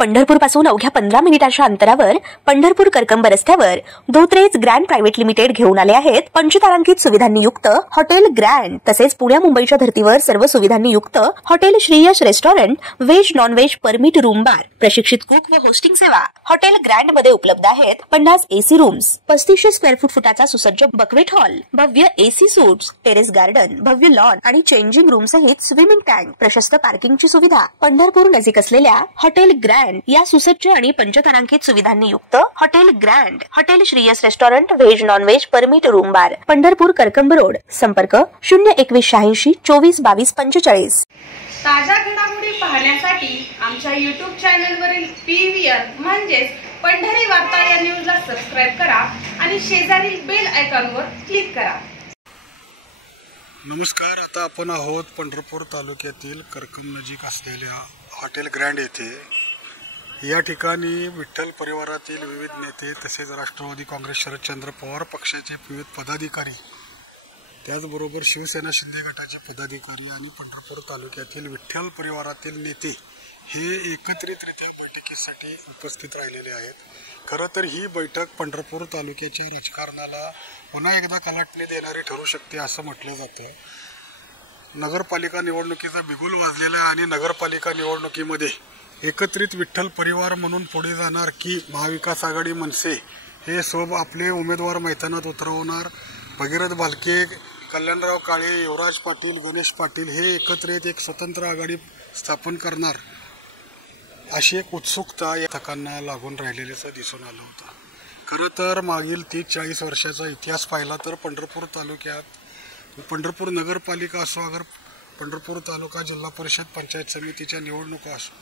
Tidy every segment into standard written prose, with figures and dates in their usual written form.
पंढरपूर पासून अवघ्या 15 मिनिटांच्या अंतरावर पंढरपूर करकंब रस्त्यावर धोत्रेज ग्रँड प्रायव्हेट लिमिटेड घेऊन आले आहेत पंचतारांकित सुविधांनी युक्त हॉटेल ग्रँड। तसेच पुण्या मुंबईच्या धर्तीवर सर्व सुविधांनी युक्त hotel Shriyash restaurant, veg non veg permit room bar, प्रशिक्षित कुक व होस्टिंग सेवा हॉटेल ग्रँड मध्ये उपलब्ध आहेत। 50 एसी रूम्स, 3500 स्क्वेअर फूट फुटाचा सुसज्ज बक्वेट हॉल, भव्य एसी सूट्स, टेरेस गार्डन, भव्य लॉन आणि चेंजिंग रूम सहित स्विमिंग टँक, प्रशस्त पार्किंगची सुविधा। पंढरपूर नजीक असलेल्या हॉटेल ग्रँड या सुसज्ज आणि पंचतारांकित सुविधांनी युक्त hotel grand, hotel Shriyas restaurant, veg non veg permit room बार, पंढरपूर करकंब रोड। संपर्क 02186 24 22 45। ताज्या घडामोडी पाहण्यासाठी आमच्या YouTube चॅनलवरील PVR म्हणजेच पंढरी वार्ता या न्यूजला सबस्क्राइब करा आणि शेजारील बेल आयकॉनवर क्लिक करा। नमस्कार, आता आपण आहोत पंढरपूर तालुक्यातील करकंब नजीक असलेल्या हॉटेल ग्रँड येथे। या ठिकाणी विठ्ठल परिवारातील विविध नेते तसेच राष्ट्रवादी काँग्रेस शरदचंद्र पवार पक्षाचे विविध पदाधिकारी, त्याचबरोबर शिवसेना शिंदे गटाचे पदाधिकारी आणि पंढरपूर तालुक्यातील विठ्ठल परिवारातील नेते हे एकत्रितरित्या बैठकीसाठी उपस्थित राहिलेले आहेत। खरं तर ही बैठक पंढरपूर तालुक्याच्या राजकारणाला पुन्हा एकदा कलाटणी देणारी ठरू शकते असं म्हटलं जातं। नगरपालिका निवडणुकीचा बिगुल वाजलेला आणि नगरपालिका निवडणुकीमध्ये एकत्रित विठ्ठल परिवार म्हणून पुढे जाणार की महाविकास आघाडी मनसे हे आपले उमेदवार मैदानात उतरवणार, भगीरथ भालके, कल्याणराव काळे, युवराज पाटील, गणेश पाटील हे एकत्रित एक स्वतंत्र आघाडी स्थापन करणार अशी एक उत्सुकता या ठिकाणी लागून राहिलेल्याचं दिसून आलं होतं। खरं तर मागील 30-40 वर्षाचा इतिहास पाहिला तर पंढरपूर तालुक्यात पंढरपूर नगरपालिका असो, अगर पंढरपूर तालुका जिल्हा परिषद पंचायत समितीच्या निवडणुका असो,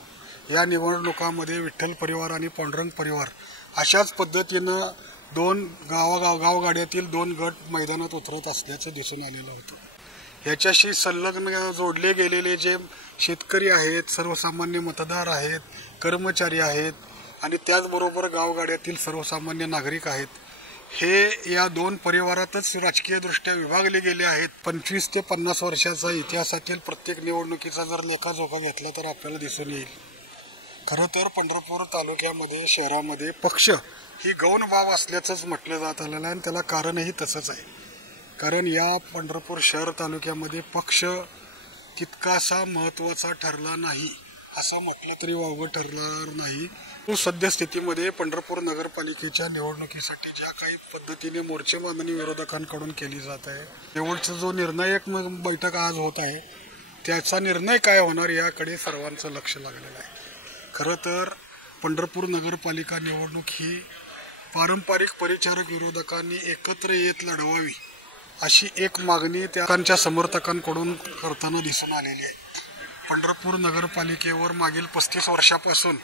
या निवडणुकांमध्ये विठ्ठल परिवार आणि पांडुरंग परिवार अशाच पद्धतीनं दोन गावगाड्यातील 2 गट मैदानात उतरत असल्याचं दिसून आलेलं होतं। याच्याशी संलग्न जोडले गेलेले जे शेतकरी आहेत, सर्वसामान्य मतदार आहेत, कर्मचारी आहेत आणि त्याचबरोबर गावगाड्यातील सर्वसामान्य नागरिक आहेत, हे या 2 परिवारातच राजकीय दृष्ट्या विभागले गेले आहेत। 25 ते 50 वर्षाचा इतिहासातील प्रत्येक निवडणुकीचा जर लेखाजोखा घेतला तर आपल्याला दिसून येईल। खरं तर पंढरपूर तालुक्यामध्ये, शहरामध्ये पक्ष ही गौण बाब असल्याचंच म्हटलं जात आलेलं आहे आणि त्याला कारणही तसंच आहे। कारण या पंढरपूर शहर तालुक्यामध्ये पक्ष तितकासा महत्त्वाचा ठरला नाही असं म्हटलं तरी वावगं ठरणार नाही। तो सद्यस्थितीमध्ये पंढरपूर नगरपालिकेच्या निवडणुकीसाठी ज्या काही पद्धतीने मोर्चे बांधणी विरोधकांकडून केली जात आहे, शेवटचा जो निर्णायक बैठक आज होत आहे त्याचा निर्णय काय होणार याकडे सर्वांचं लक्ष लागलेलं आहे। खरं तर पंढरपूर नगरपालिका निवडणूक ही पारंपरिक परिचारक विरोधकांनी एकत्र येत लढवावी अशी एक मागणी त्यांच्या समर्थकांकडून करताना दिसून आलेली आहे। पंढरपूर नगरपालिकेवर मागील 35 वर्षापासून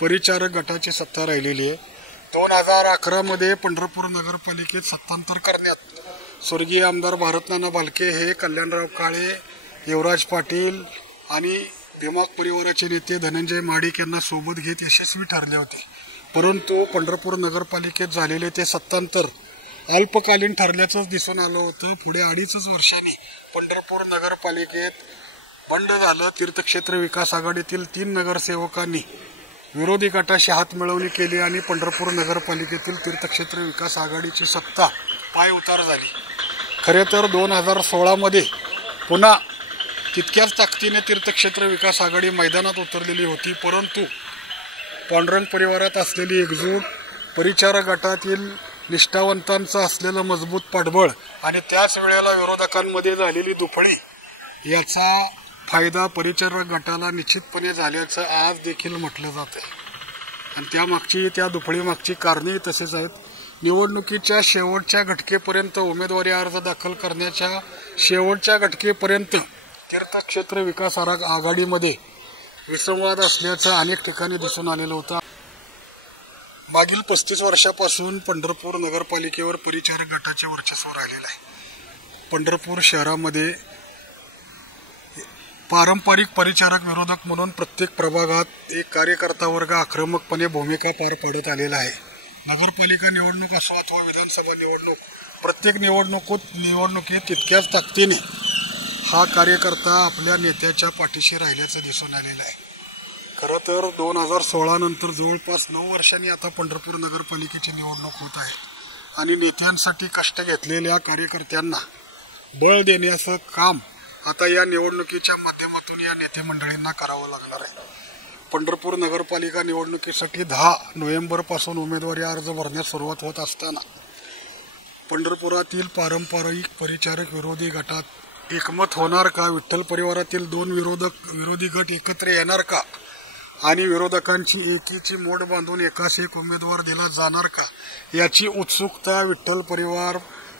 परिचारक गटाची सत्ता राहिलेली आहे। 2011 मध्ये पंढरपूर नगरपालिकेत सत्तांतर करण्यात स्वर्गीय आमदार भारतनाना भालके हे कल्याणराव काळे, युवराज पाटील आणि भीमा परिवाराचे नेते धनंजय महाडिक यांना सोबत घेत यशस्वी ठरले होते। परंतु पंढरपूर नगरपालिकेत झालेले ते सत्तांतर अल्पकालीन ठरल्याचंच दिसून आलं होतं। पुढे 2.5 वर्षांनी पंढरपूर नगरपालिकेत बंड झालं। तीर्थक्षेत्र विकास आघाडीतील 3 नगरसेवकांनी विरोधी गटाशी हातमिळवणी केली आणि पंढरपूर नगरपालिकेतील तीर्थक्षेत्र विकास आघाडीची सत्ता पाय उतार झाली। खरे तर 2016 मध्ये पुन्हा तितक्याच ताकदीने तीर्थक्षेत्र विकास आघाडी मैदानात उतरलेली होती, परंतु पांडुरंग परिवारात असलेली एकजूट, परिचारक गटातील निष्ठावंतांचं असलेलं मजबूत पाठबळ आणि त्याच वेळेला विरोधकांमध्ये झालेली दुफळी याचा फायदा परिचारक गटाला निश्चितपणे झाल्याचं आज देखील म्हटलं जात आहे। आणि त्या दुफळीमागची कारणे तसेच आहेत। निवडणुकीच्या शेवटच्या घटकेपर्यंत, उमेदवारी अर्ज दाखल करण्याच्या शेवटच्या घटकेपर्यंत तीर्थक्षेत्र विकास आघाडीमध्ये विसंवाद असल्याचं अनेक ठिकाणी दिसून आलेलं होतं। मागील 35 वर्षापासून पंढरपूर नगरपालिकेवर परिचारक गटाचे वर्चस्व राहिलेलं आहे। पंढरपूर शहरामध्ये पारंपरिक परिचारक विरोधक म्हणून प्रत्येक प्रभागात एक कार्यकर्ता वर्ग आक्रमकपणे भूमिका पार पाडत आलेला आहे। नगरपालिका निवडणूक असो अथवा विधानसभा निवडणूक, प्रत्येक निवडणुकीत तितक्याच ताकदीने हा कार्यकर्ता आपल्या नेत्याच्या पाठीशी राहिल्याचं दिसून आलेलं आहे। खरं तर 2016 नंतर जवळपास 9 वर्षांनी आता पंढरपूर नगरपालिकेची निवडणूक होत आहे आणि नेत्यांसाठी कष्ट घेतलेल्या कार्यकर्त्यांना बळ देण्याचं काम आता या निवडणुकीच्या माध्यमातून या नेते मंडळींना करावं लागणार आहे. पंढरपूर नगरपालिका निवडणुकीसाठी 10 नोव्हेंबरपासून उमेदवारी अर्ज भरण्यास सुरुवात होत असताना पंढरपुरातील पारंपरिक परिचारक विरोधी गटात एकमत होणार का? विठ्ठल परिवारातील 2 विरोधी गट एकत्र येणार का? आणि विरोधकांची एकीची मोड बांधून एकास एक उमेदवार दिला जाणार का? याची उत्सुकता विठ्ठल परिवार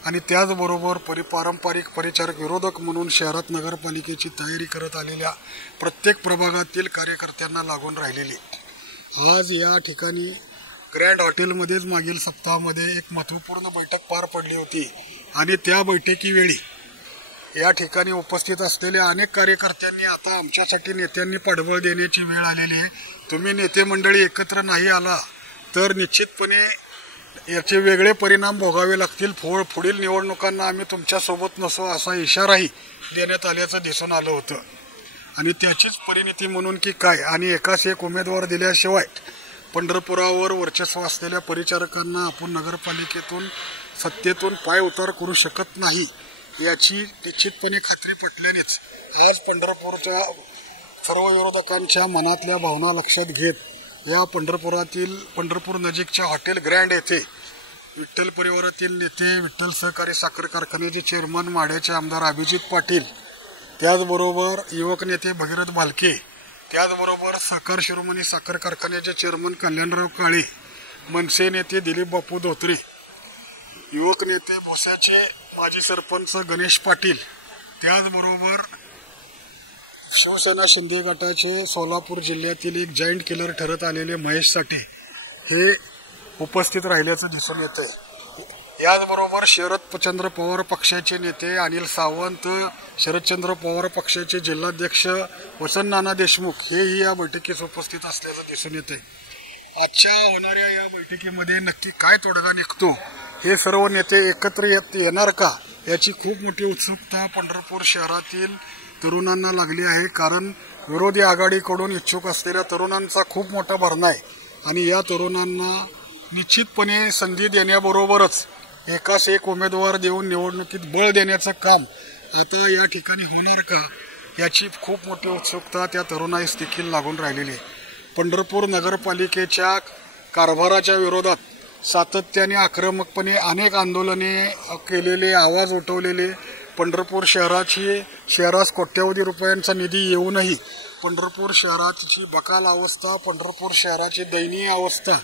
आणि त्याचबरोबर पारंपरिक परिचारक विरोधक म्हणून शहरात नगरपालिकेची तयारी करत आलेल्या प्रत्येक प्रभागातील कार्यकर्त्यांना लागून राहिलेली. आज या ठिकाणी ग्रँड हॉटेलमध्येच मागील सप्ताहामध्ये एक महत्त्वपूर्ण बैठक पार पडली होती आणि त्या बैठकीवेळी या ठिकाणी उपस्थित असलेल्या अनेक कार्यकर्त्यांनी आता आमच्यासाठी नेत्यांनी पाठबळ देण्याची वेळ आलेली आहे. तुम्ही नेते मंडळी एकत्र नाही आला तर निश्चितपणे याचे वेगळे परिणाम भोगावे लागतील. पुढील निवडणुकांना आम्ही तुमच्यासोबत नसो असा इशाराही देण्यात आल्याचं दिसून आलं होतं आणि त्याचीच परिणिती म्हणून की काय आणि एकाच एक उमेदवार दिल्याशिवाय पंढरपुरावर वर्चस्व असलेल्या परिचारकांना आपण नगरपालिकेतून सत्तेतून पाय उतार करू शकत नाही याची निश्चितपणे खात्री पटल्यानेच आज पंढरपूरच्या सर्व विरोधकांच्या मनातल्या भावना लक्षात घेत या पंढरपूर नजीकच्या हॉटेल ग्रँड येथे विठ्ठल परिवारातील नेते, विठ्ठल सहकारी साखर कारखान्याचे चेअरमन माढ्याचे आमदार अभिजित पाटील, त्याचबरोबर युवक नेते भगीरथ भालके, त्याचबरोबर सहकार शिरोमणी साखर कारखान्याचे चेअरमन कल्याणराव काळे, मनसे नेते दिलीप बापू धोत्रे, युवक नेते भोस्याचे माजी सरपंच गणेश पाटील, त्याचबरोबर शिवसेना शिंदे गटाचे सोलापूर जिल्ह्यातील एक जॉईंट किलर ठरत आलेले महेश साठे हे उपस्थित राहिल्याचं दिसून येत आहे. याचबरोबर शरदचंद्र पवार पक्षाचे नेते अनिल सावंत, शरदचंद्र पवार पक्षाचे जिल्हाध्यक्ष वसंतनाना देशमुख हेही या बैठकीस उपस्थित असल्याचं दिसून येत आहे. आजच्या होणाऱ्या या बैठकीमध्ये नक्की काय तोडगा निघतो, हे सर्व नेते एकत्र येणार का याची खूप मोठी उत्सुकता पंढरपूर शहरातील तरुणांना लागली आहे. कारण विरोधी आघाडीकडून इच्छुक असलेल्या तरुणांचा खूप मोठा भरणा आहे आणि या तरुणांना निश्चितपणे संधी देण्याबरोबरच एकास एक उमेदवार देऊन निवडणुकीत बळ देण्याचं काम आता या ठिकाणी होणार का याची खूप मोठी उत्सुकता त्या तरुणाईस देखील लागून राहिलेली आहे. पंढरपूर नगरपालिकेच्या कारभाराच्या विरोधात सातत्याने आक्रमकपणे अनेक आंदोलने केलेले, आवाज उठवलेले, पंढरपूर शहरास कोट्यवधी रुपयांचा निधी येऊनही पंढरपूर शहराची बकाल अवस्था, पंढरपूर शहराची दयनीय अवस्था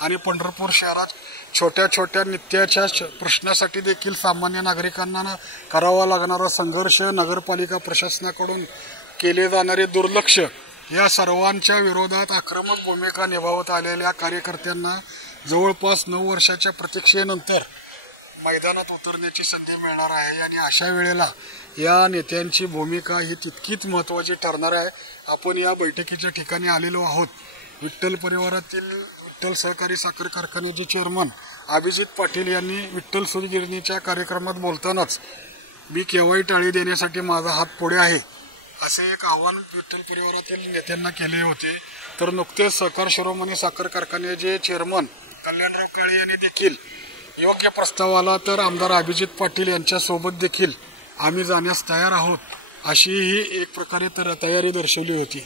आणि पंढरपूर शहरात छोट्या छोट्या नित्याच्या प्रश्नासाठी देखील सामान्य नागरिकांना करावा लागणारा संघर्ष, नगरपालिका प्रशासनाकडून केले जाणारे दुर्लक्ष, या सर्वांच्या विरोधात आक्रमक भूमिका निभावत आलेल्या कार्यकर्त्यांना जवळपास 9 वर्षाच्या प्रतीक्षेनंतर मैदानात उतरण्याची संधी मिळणार आहे आणि अशा वेळेला या नेत्यांची भूमिका ही तितकीच महत्त्वाची ठरणार आहे. आपण या बैठकीच्या ठिकाणी आलेलो आहोत. विठ्ठल परिवारातील विठ्ठल सहकारी साखर कारखान्याचे चेअरमन अभिजित पाटील यांनी विठ्ठल सूतगिरणीच्या कार्यक्रमात बोलतानाच मी केव्हाही टाळी देण्यासाठी माझा हात पुढे आहे असे एक आवाहन विठ्ठल परिवारातील नेत्यांना केले होते. तर नुकतेच सहकार शिरोमणी साखर कारखान्याचे चेअरमन कल्याणराव काळे यांनी देखील योग्य प्रस्ताव आला तर आमदार अभिजित पाटील यांच्यासोबत देखील आम्ही जाण्यास तयार आहोत अशी ही एक प्रकारे तयारी दर्शवली होती.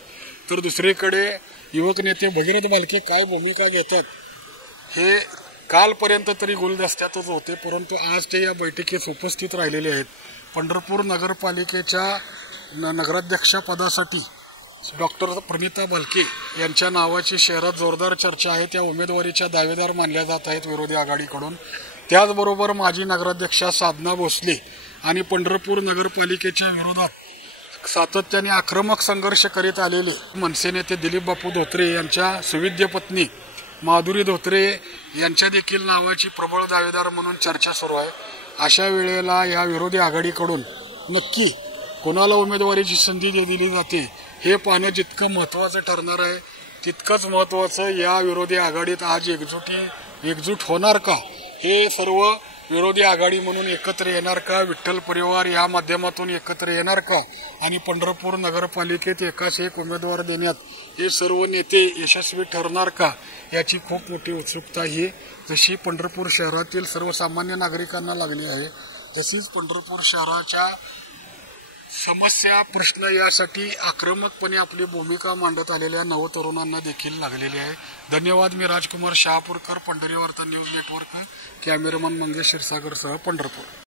तर दुसरीकडे युवक नेते भगीरथ भालके काय भूमिका घेतात हे कालपर्यंत तरी गुलदस्त्यातच होते, परंतु आज ते या बैठकीत उपस्थित राहिलेले आहेत. पंढरपूर नगरपालिकेच्या नगराध्यक्षपदासाठी डॉक्टर प्रणिता भालके यांच्या नावाची शहरात जोरदार चर्चा आहे. त्या उमेदवारीच्या दावेदार मानल्या जात आहेत विरोधी आघाडीकडून. त्याचबरोबर माजी नगराध्यक्षा साधना भोसले आणि पंढरपूर नगरपालिकेच्या विरोधात सातत्याने आक्रमक संघर्ष करीत आलेले मनसे नेते दिलीप बापू धोत्रे यांच्या सुविद्य पत्नी माधुरी धोत्रे यांच्या देखील नावाची प्रबळ दावेदार म्हणून चर्चा सुरू आहे. अशा वेळेला या विरोधी आघाडीकडून नक्की कोणाला उमेदवारीची संधी दिली जाते हे पाहणं जितकं महत्त्वाचं ठरणार आहे तितकंच महत्त्वाचं या विरोधी आघाडीत आज एकजूट होणार का हे सर्व विरोधी आघाडी म्हणून एकत्र येणार का, विठ्ठल परिवार या माध्यमातून एकत्र येणार का आणि पंढरपूर नगरपालिकेत एकाच एक उमेदवार देण्यात हे सर्व नेते यशस्वी ठरणार का याची खूप मोठी उत्सुकता ही जशी पंढरपूर शहरातील सर्वसामान्य नागरिकांना लागली आहे तशीच पंढरपूर शहराच्या समस्या प्रश्न यासाठी आक्रमकपणे आपली भूमिका मांडत आलेल्या नवतरुणांना देखील लागलेली आहे. धन्यवाद. मी राजकुमार Shahapurkar, Pandhari Varta news network, cameraman Mangesh क्षीरसागरसह पंढरपूर.